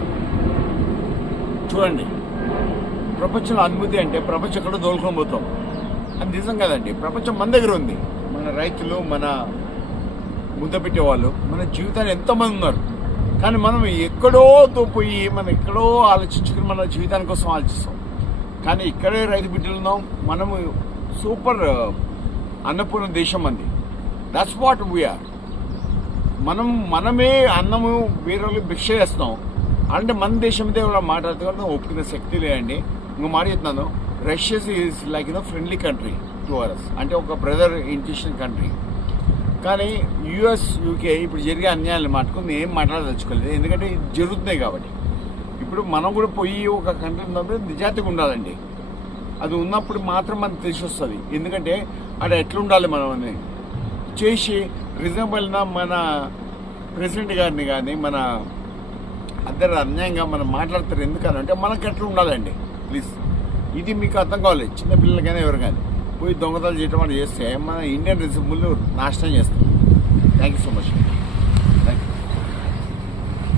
ఆలోచించాలి. చూడండి, ప్రపంచంలో అనుభూతి అంటే ప్రపంచం ఎక్కడో దోలుకొని పోతాం. అది నిజం కదండి. ప్రపంచం మన దగ్గర ఉంది. మన రైతులు, మన ముద్ద పెట్టేవాళ్ళు, మన జీవితాన్ని ఎంతోమంది ఉన్నారు. కానీ మనం ఎక్కడో పోయి మనం ఎక్కడో ఆలోచించుకుని మన జీవితాని కోసం ఆలోచిస్తాం. కానీ ఇక్కడే రైతు బిడ్డలు ఉన్నాం. మనము సూపర్ అన్నపూర్ణ దేశం అంది. That's what we are. మనమే అన్నము వేరే వాళ్ళకి భిక్ష చేస్తున్నాం అంటే మన దేశం మీద మాట్లాడుతూ ఒప్పుకునే శక్తి లేదండి. ఇంకో మాట చెప్తున్నాను, Russia is like friendly country to us, అంటే ఒక బ్రదర్ ఇంటిషన్ కంట్రీ. కానీ యుఎస్, యూకే ఇప్పుడు జరిగే అన్యాయాలు మాట్లాడుకుని ఏం మాట్లాడదలుచుకోలేదు, ఎందుకంటే ఇది జరుగుతున్నాయి కాబట్టి. ఇప్పుడు మనం కూడా పోయి ఒక కంట్రీ ఉన్నప్పుడు నిజాయితీగా ఉండాలండి. అది ఉన్నప్పుడు మాత్రం మనకు తెలిసి వస్తుంది. ఎందుకంటే అక్కడ ఎట్లుండాలి మనం అని చేసి రీజనబుల్గా మన ప్రెసిడెంట్ గారిని కానీ మన అందరు అన్యాయంగా మనం మాట్లాడతారు. ఎందుకనంటే మనకు ఎట్లా ఉండాలండి. ప్లీజ్, ఇది మీకు అర్థం కావాలి. చిన్నపిల్లలు కానీ ఎవరు కానీ పోయి దొంగతనాలు చేయడం అని చేస్తే మన ఇండియన్ రిజర్వులు నాశనం చేస్తాం. Thank you so much.